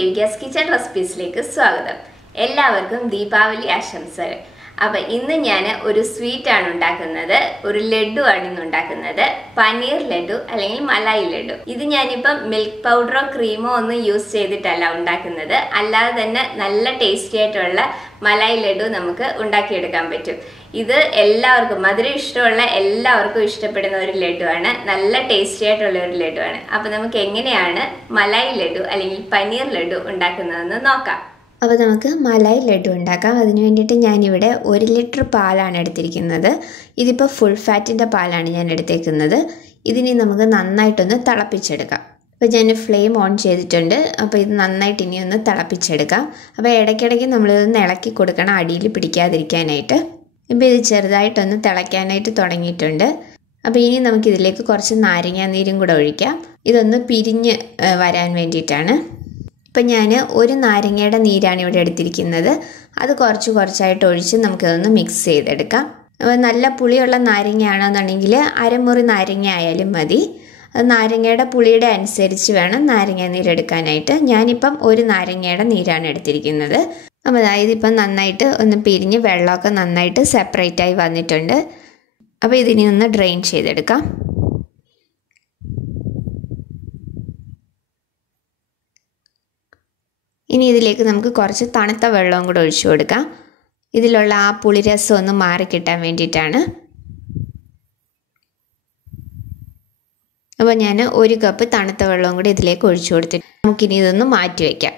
Devika's Kitchen Recipes स्वागतम എല്ലാവർക്കും ദീപാവലി ആശംസകൾ അപ്പോൾ ഇന്ന് ഞാൻ ഒരു സ്വീറ്റ് ആണ് ഉണ്ടാക്കുന്നത് ഒരു ലഡു ആണ് ഉണ്ടാക്കുന്നത് പനീർ ലഡു അല്ലെങ്കിൽ മലായി ലഡു ഇത് ഞാൻ ഇപ്പോ മിൽക്ക് പൗഡറോ ക്രീമോ ഒന്നും യൂസ് ചെയ്തിട്ടല്ല ഉണ്ടാക്കുന്നത് അല്ലാതെ തന്നെ നല്ല ടേസ്റ്റി ആയിട്ടുള്ള മലായി ലഡു നമുക്ക് ഉണ്ടാക്കി എടുക്കാൻ പറ്റും ഇത് എല്ലാവർക്കും മധുരം ഇഷ്ടമുള്ള എല്ലാവർക്കും ഇഷ്ടപ്പെടുന്ന ഒരു ലഡു ആണ് നല്ല ടേസ്റ്റി ആയിട്ടുള്ള ഒരു ലഡു ആണ് അപ്പോൾ നമുക്ക് എങ്ങനെയാണ് മലായി ലഡു അല്ലെങ്കിൽ പനീർ ലഡു ഉണ്ടാക്കുന്നതെന്ന് നോക്കാം അപ്പോൾ നമുക്ക് മലായി ലഡു ഉണ്ടാക്കാം അതിനു വേണ്ടിയിട്ട് ഞാനിവിടെ 1 ലിറ്റർ പാലാണ് എടുത്തിരിക്കുന്നത് ഇതിപ്പോൾ ഫുൾ ഫാറ്റിൻ്റെ പാലാണ് ഞാൻ എടുത്തേക്കുന്നത് ഇതിനി നമുക്ക് നന്നായിട്ടൊന്ന് തിളപ്പിച്ചെടുക്കാം അപ്പോൾ ഞാൻ ഫ്ലെയിം ഓൺ ചെയ്തിട്ടുണ്ട് അപ്പോൾ ഇത് നന്നായിട്ട് ഇനി ഒന്ന് തിളപ്പിച്ചെടുക്കാം അപ്പോൾ ഇടയ്ക്കിടയ്ക്ക് നമ്മളിതൊന്ന് ഇളക്കി കൊടുക്കണം അടിയിൽ പിടിക്കാതിരിക്കാനായിട്ട് ഇപ്പോൾ ഇത് ചെറുതായിട്ടൊന്ന് തിളയ്ക്കാനായിട്ട് തുടങ്ങിയിട്ടുണ്ട് അപ്പോൾ ഇനി നമുക്കിതിലേക്ക് കുറച്ച് നാരങ്ങാനീരും കൂടെ ഒഴിക്കാം ഇതൊന്ന് പിരിഞ്ഞ് വരാൻ വേണ്ടിയിട്ടാണ് ഇപ്പോൾ ഞാൻ ഒരു നാരങ്ങയുടെ നീരാണ് ഇവിടെ എടുത്തിരിക്കുന്നത് അത് കുറച്ചായിട്ട് ഒഴിച്ച് നമുക്കതൊന്ന് മിക്സ് ചെയ്തെടുക്കാം അപ്പോൾ നല്ല പുളിയുള്ള നാരങ്ങയാണെന്നുണ്ടെങ്കിൽ അരമുറി നാരങ്ങ ആയാലും മതി അത് നാരങ്ങയുടെ പുളിയുടെ അനുസരിച്ച് വേണം നാരങ്ങ നീരെടുക്കാനായിട്ട് ഞാനിപ്പം ഒരു നാരങ്ങയുടെ നീരാണ് എടുത്തിരിക്കുന്നത് അപ്പോൾ അതായത് ഇപ്പം നന്നായിട്ട് ഒന്ന് പിരിഞ്ഞ് വെള്ളമൊക്കെ നന്നായിട്ട് സെപ്പറേറ്റായി വന്നിട്ടുണ്ട് അപ്പോൾ ഇതിനെ ഒന്ന് ഡ്രെയിൻ ചെയ്തെടുക്കാം ഇനി ഇതിലേക്ക് നമുക്ക് കുറച്ച് തണുത്ത വെള്ളവും കൂടെ ഒഴിച്ചു കൊടുക്കാം ഇതിലുള്ള ആ പുളിരസം ഒന്ന് മാറി കിട്ടാൻ വേണ്ടിയിട്ടാണ് അപ്പോൾ ഞാൻ 1 കപ്പ് തണുത്ത വെള്ളവും കൂടി ഇതിലേക്ക് ഒഴിച്ചു കൊടുത്തിട്ട് നമുക്കിനി ഇതൊന്ന് മാറ്റി വയ്ക്കാം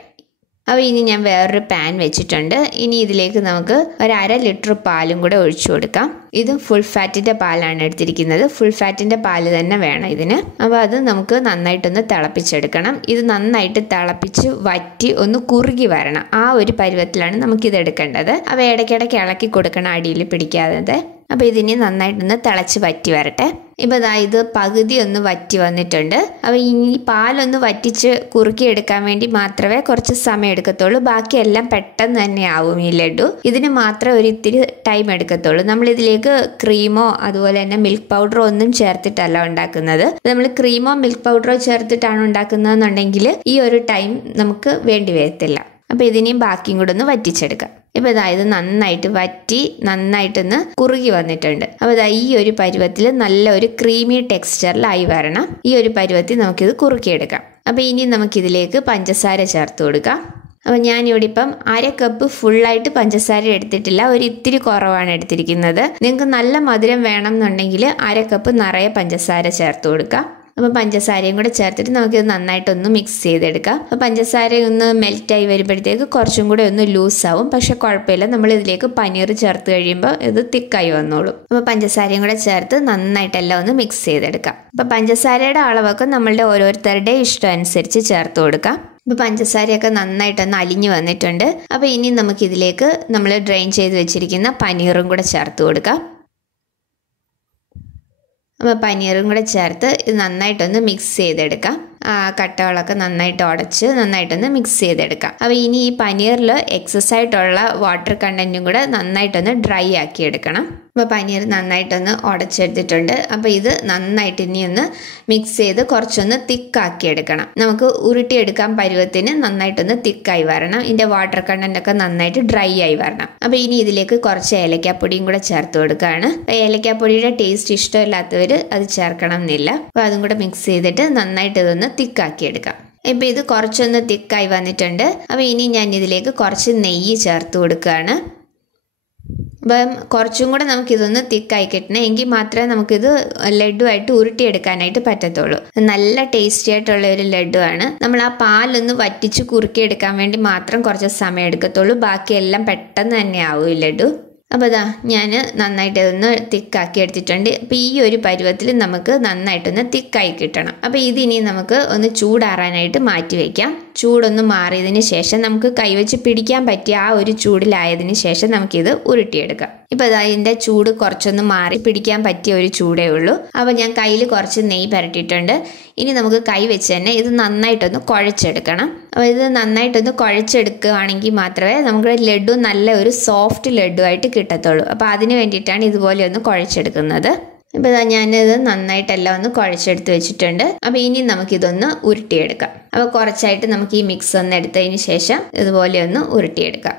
അപ്പോൾ ഇനി ഞാൻ വേറൊരു പാൻ വെച്ചിട്ടുണ്ട് ഇനി ഇതിലേക്ക് നമുക്ക് 1/2 ലിറ്റർ പാലും കൂടെ ഒഴിച്ചു കൊടുക്കാം ഇതും ഫുൾ ഫാറ്റിൻ്റെ പാലാണ് എടുത്തിരിക്കുന്നത് ഫുൾ ഫാറ്റിൻ്റെ പാല് തന്നെ വേണം ഇതിന് അപ്പോൾ അത് നമുക്ക് നന്നായിട്ടൊന്ന് തിളപ്പിച്ചെടുക്കണം ഇത് നന്നായിട്ട് തിളപ്പിച്ച് വറ്റി ഒന്ന് കുറുകി വരണം ആ ഒരു പരുവത്തിലാണ് നമുക്കിത് എടുക്കേണ്ടത് അപ്പോൾ ഇടയ്ക്കിടയ്ക്ക് ഇളക്കി കൊടുക്കണം അടിയിൽ പിടിക്കാതെ അപ്പോൾ ഇതിനി നന്നായിട്ടൊന്ന് തിളച്ച് വറ്റി വരട്ടെ ഇപ്പോൾ ഇത് പകുതി ഒന്ന് വറ്റി വന്നിട്ടുണ്ട് അപ്പോൾ ഇനി പാലൊന്ന് വറ്റിച്ച് കുറുക്കിയെടുക്കാൻ വേണ്ടി മാത്രമേ കുറച്ച് സമയം എടുക്കത്തുള്ളൂ ബാക്കിയെല്ലാം പെട്ടെന്ന് തന്നെ ആവും ഈ ലഡു ഇതിന് മാത്രമേ ഒരു ഇത്തിരി ടൈം എടുക്കത്തുള്ളൂ നമ്മളിതിലേക്ക് ക്രീമോ അതുപോലെ തന്നെ മിൽക്ക് പൗഡറോ ഒന്നും ചേർത്തിട്ടല്ല ഉണ്ടാക്കുന്നത് നമ്മൾ ക്രീമോ മിൽക്ക് പൗഡറോ ചേർത്തിട്ടാണ് ഉണ്ടാക്കുന്നതെന്നുണ്ടെങ്കിൽ ഈ ഒരു ടൈം നമുക്ക് വേണ്ടി വരത്തില്ല അപ്പോൾ ഇതിനെയും ബാക്കിയും കൂടെ ഒന്ന് വറ്റിച്ചെടുക്കാം ഇപ്പോൾ ഇത് നന്നായിട്ട് വറ്റി നന്നായിട്ടൊന്ന് കുറുകി വന്നിട്ടുണ്ട് അപ്പോൾ ഈ ഒരു പരുവത്തിൽ നല്ല ഒരു ക്രീമി ടെക്സ്ചറിലായി വരണം ഈ ഒരു പരുവത്തിൽ നമുക്കിത് കുറുക്കിയെടുക്കാം അപ്പോൾ ഇനി നമുക്കിതിലേക്ക് പഞ്ചസാര ചേർത്ത് കൊടുക്കാം അപ്പോൾ ഞാനിവിടെ ഇപ്പം 1/2 കപ്പ് ഫുള്ളായിട്ട് പഞ്ചസാര എടുത്തിട്ടില്ല ഒരു ഇത്തിരി കുറവാണ് എടുത്തിരിക്കുന്നത് നിങ്ങൾക്ക് നല്ല മധുരം വേണം എന്നുണ്ടെങ്കിൽ 1/2 കപ്പ് നിറയെ പഞ്ചസാര ചേർത്ത് കൊടുക്കാം അപ്പോൾ പഞ്ചസാരയും കൂടെ ചേർത്തിട്ട് നമുക്കിത് നന്നായിട്ടൊന്ന് മിക്സ് ചെയ്തെടുക്കാം അപ്പോൾ പഞ്ചസാര ഒന്ന് മെൽറ്റായി വരുമ്പോഴത്തേക്ക് കുറച്ചും കൂടെ ഒന്ന് ലൂസാവും പക്ഷെ കുഴപ്പമില്ല നമ്മൾ ഇതിലേക്ക് പനീർ ചേർത്ത് കഴിയുമ്പോൾ ഇത് തിക്കായി വന്നോളും അപ്പോൾ പഞ്ചസാരയും കൂടെ ചേർത്ത് നന്നായിട്ടെല്ലാം ഒന്ന് മിക്സ് ചെയ്തെടുക്കാം അപ്പോൾ പഞ്ചസാരയുടെ അളവൊക്കെ നമ്മളുടെ ഓരോരുത്തരുടെ ഇഷ്ടം അനുസരിച്ച് ചേർത്ത് കൊടുക്കാം ഇപ്പോൾ പഞ്ചസാരയൊക്കെ നന്നായിട്ടൊന്ന് അലിഞ്ഞു വന്നിട്ടുണ്ട് അപ്പോൾ ഇനി നമുക്കിതിലേക്ക് നമ്മൾ ഡ്രെയിൻ ചെയ്ത് വെച്ചിരിക്കുന്ന പനീറും കൂടെ ചേർത്ത് കൊടുക്കാം അപ്പോൾ പനീറും കൂടെ ചേർത്ത് ഇത് നന്നായിട്ടൊന്ന് മിക്സ് ചെയ്തെടുക്കാം കട്ടകളൊക്കെ നന്നായിട്ട് ഉടച്ച് നന്നായിട്ടൊന്ന് മിക്സ് ചെയ്തെടുക്കാം അപ്പോൾ ഇനി ഈ പനീറിൽ എക്സസ് ആയിട്ടുള്ള വാട്ടർ കണ്ടൻറ്റും കൂടെ നന്നായിട്ടൊന്ന് ഡ്രൈ ആക്കി എടുക്കണം അപ്പോൾ പനീർ നന്നായിട്ടൊന്ന് ഉടച്ചെടുത്തിട്ടുണ്ട് അപ്പോൾ ഇത് നന്നായിട്ട് ഇനി ഒന്ന് മിക്സ് ചെയ്ത് കുറച്ചൊന്ന് തിക്കാക്കി എടുക്കണം നമുക്ക് ഉരുട്ടിയെടുക്കാൻ പരുവത്തിന് നന്നായിട്ടൊന്ന് തിക്കായി വരണം ഇതിൻ്റെ വാട്ടർ കണ്ടൻറ്റൊക്കെ നന്നായിട്ട് ഡ്രൈ ആയി വരണം അപ്പോൾ ഇനി ഇതിലേക്ക് കുറച്ച് ഏലക്കാപ്പൊടിയും കൂടെ ചേർത്ത് കൊടുക്കുകയാണ് അപ്പോൾ ഏലക്കാപ്പൊടിയുടെ ടേസ്റ്റ് ഇഷ്ടമില്ലാത്തവർ അത് ചേർക്കണം എന്നില്ല അപ്പോൾ അതും കൂടെ മിക്സ് ചെയ്തിട്ട് നന്നായിട്ട് ഇതൊന്ന് തിക്കാക്കി എടുക്കാം ഇപ്പോൾ ഇത് കുറച്ചൊന്ന് തിക്കായി വന്നിട്ടുണ്ട് അപ്പോൾ ഇനി ഞാൻ ഇതിലേക്ക് കുറച്ച് നെയ്യ് ചേർത്ത് കൊടുക്കുകയാണ് അപ്പം കുറച്ചും കൂടെ നമുക്കിതൊന്ന് തിക്കായി കിട്ടണം എങ്കിൽ മാത്രമേ നമുക്കിത് ലഡു ആയിട്ട് ഉരുട്ടിയെടുക്കാനായിട്ട് പറ്റത്തുള്ളൂ നല്ല ടേസ്റ്റി ആയിട്ടുള്ള ഒരു ലഡു ആണ് നമ്മൾ ആ പാലൊന്ന് വറ്റിച്ച് കുറുക്കിയെടുക്കാൻ വേണ്ടി മാത്രം കുറച്ച് സമയം എടുക്കത്തുള്ളൂ ബാക്കിയെല്ലാം പെട്ടെന്ന് തന്നെ ആവും ഈ ലഡു അപ്പോൾ ഞാൻ നന്നായിട്ട് ഇതൊന്ന് തിക്കാക്കി എടുത്തിട്ടുണ്ട് അപ്പോൾ ഈ ഒരു പരുവത്തിൽ നമുക്ക് നന്നായിട്ടൊന്ന് തിക്കായി കിട്ടണം അപ്പോൾ ഇതിനി നമുക്ക് ഒന്ന് ചൂടാറാനായിട്ട് മാറ്റി വയ്ക്കാം ചൂടൊന്ന് മാറിയതിന് ശേഷം നമുക്ക് കൈവച്ച് പിടിക്കാൻ പറ്റിയ ആ ഒരു ചൂടിലായതിന് ശേഷം നമുക്കിത് ഉരുട്ടിയെടുക്കാം ഇപ്പോൾ അതിൻ്റെ ചൂട് കുറച്ചൊന്ന് മാറി പിടിക്കാൻ പറ്റിയ ഒരു ചൂടേ ഉള്ളൂ അപ്പോൾ ഞാൻ കയ്യിൽ കുറച്ച് നെയ്യ് പുരട്ടിയിട്ടുണ്ട് ഇനി നമുക്ക് കൈ വെച്ച് തന്നെ ഇത് നന്നായിട്ടൊന്ന് കുഴച്ചെടുക്കണം അപ്പോൾ ഇത് നന്നായിട്ടൊന്ന് കുഴച്ചെടുക്കുകയാണെങ്കിൽ മാത്രമേ നമുക്ക് ലഡു നല്ല ഒരു സോഫ്റ്റ് ലഡു ആയിട്ട് കിട്ടത്തുള്ളൂ അപ്പോൾ അതിന് വേണ്ടിയിട്ടാണ് ഇതുപോലെ ഒന്ന് കുഴച്ചെടുക്കുന്നത് ഇപ്പോൾ ഞാനിത് നന്നായിട്ടെല്ലാം ഒന്ന് കുഴച്ചെടുത്ത് വെച്ചിട്ടുണ്ട്. അപ്പോൾ ഇനി നമുക്കിതൊന്ന് ഉരുട്ടിയെടുക്കാം. അപ്പോൾ കുറച്ചായിട്ട് നമുക്ക് ഈ മിക്സ് ഒന്ന് എടുത്തതിന് ശേഷം ഇതുപോലെ ഒന്ന് ഉരുട്ടിയെടുക്കാം.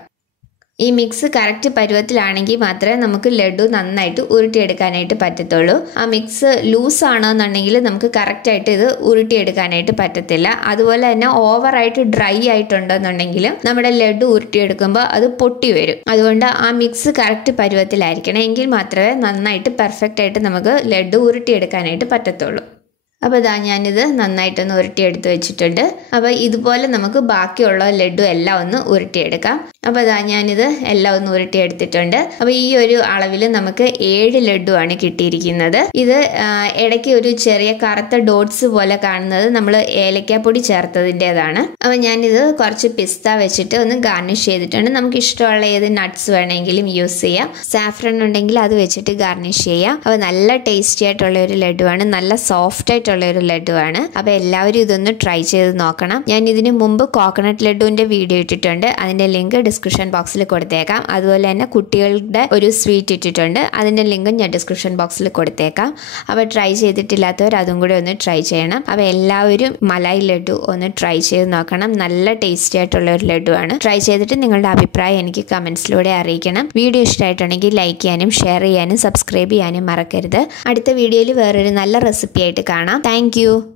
ഈ മിക്സ് കറക്റ്റ് പരുവത്തിലാണെങ്കിൽ മാത്രമേ നമുക്ക് ലഡു നന്നായിട്ട് ഉരുട്ടിയെടുക്കാനായിട്ട് പറ്റത്തുള്ളൂ. ആ മിക്സ് ലൂസ് ആണെന്നുണ്ടെങ്കിൽ നമുക്ക് കറക്റ്റായിട്ട് ഇത് ഉരുട്ടിയെടുക്കാനായിട്ട് പറ്റത്തില്ല. അതുപോലെ തന്നെ ഓവറായിട്ട് ഡ്രൈ ആയിട്ടുണ്ടെന്നുണ്ടെങ്കിലും നമ്മുടെ ലഡു ഉരുട്ടിയെടുക്കുമ്പോൾ അത് പൊട്ടി വരും. അതുകൊണ്ട് ആ മിക്സ് കറക്റ്റ് പരുവത്തിലായിരിക്കണം. എങ്കിൽ മാത്രമേ നന്നായിട്ട് പെർഫെക്റ്റ് ആയിട്ട് നമുക്ക് ലഡു ഉരുട്ടിയെടുക്കാനായിട്ട് പറ്റത്തുള്ളൂ. അപ്പോൾ ഞാനിത് നന്നായിട്ടൊന്ന് ഉരുട്ടിയെടുത്ത് വെച്ചിട്ടുണ്ട്. അപ്പോൾ ഇതുപോലെ നമുക്ക് ബാക്കിയുള്ള ലഡു എല്ലാം ഒന്ന് ഉരുട്ടിയെടുക്കാം. അപ്പോൾ ഞാനിത് എല്ലാം ഒന്ന് ഉരുട്ടിയെടുത്തിട്ടുണ്ട്. അപ്പോൾ ഈ ഒരു അളവിൽ നമുക്ക് 7 ലഡു ആണ് കിട്ടിയിരിക്കുന്നത്. ഇത് ഇടയ്ക്ക് ഒരു ചെറിയ കറുത്ത ഡോട്ട്സ് പോലെ കാണുന്നത് നമ്മൾ ഏലക്കാപ്പൊടി ചേർത്തതിൻ്റെതാണ്. അപ്പോൾ ഞാനിത് കുറച്ച് പിസ്ത വെച്ചിട്ട് ഒന്ന് ഗാർണിഷ് ചെയ്തിട്ടുണ്ട്. നമുക്ക് ഇഷ്ടമുള്ള ഏത് നട്ട്സ് വേണമെങ്കിലും യൂസ് ചെയ്യാം. സാഫ്രൺ ഉണ്ടെങ്കിൽ അത് വെച്ചിട്ട് ഗാർണിഷ് ചെയ്യാം. അപ്പോൾ നല്ല ടേസ്റ്റി ആയിട്ടുള്ള ഒരു ലഡുവാണ്, നല്ല സോഫ്റ്റ് ആയിട്ടുള്ള ഒരു ലഡുവാണ്. അപ്പോൾ എല്ലാവരും ഇതൊന്ന് ട്രൈ ചെയ്ത് നോക്കണം. ഞാൻ ഇതിനു മുമ്പ് കോക്കനട്ട് ലഡുവിൻ്റെ വീഡിയോ ഇട്ടിട്ടുണ്ട്. അതിൻ്റെ ലിങ്ക് ഡിസ്ക്രിപ്ഷൻ ബോക്സിൽ കൊടുത്തേക്കാം. അതുപോലെ തന്നെ കുട്ടികളുടെ ഒരു സ്വീറ്റ് ഇട്ടിട്ടുണ്ട്. അതിൻ്റെ ലിങ്കും ഞാൻ ഡിസ്ക്രിപ്ഷൻ ബോക്സിൽ കൊടുത്തേക്കാം. അപ്പോൾ ട്രൈ ചെയ്തിട്ടില്ലാത്തവർ അതും കൂടി ഒന്ന് ട്രൈ ചെയ്യണം. അപ്പോൾ എല്ലാവരും മലായി ലഡു ഒന്ന് ട്രൈ ചെയ്ത് നോക്കണം. നല്ല ടേസ്റ്റി ആയിട്ടുള്ള ഒരു ലഡുവാണ്. ട്രൈ ചെയ്തിട്ട് നിങ്ങളുടെ അഭിപ്രായം എനിക്ക് കമൻസിലൂടെ അറിയിക്കണം. വീഡിയോ ഇഷ്ടമായിട്ടുണ്ടെങ്കിൽ ലൈക്ക് ചെയ്യാനും ഷെയർ ചെയ്യാനും സബ്സ്ക്രൈബ് ചെയ്യാനും മറക്കരുത്. അടുത്ത വീഡിയോയിൽ വേറൊരു നല്ല റെസിപ്പി ആയിട്ട് കാണാം. Thank you.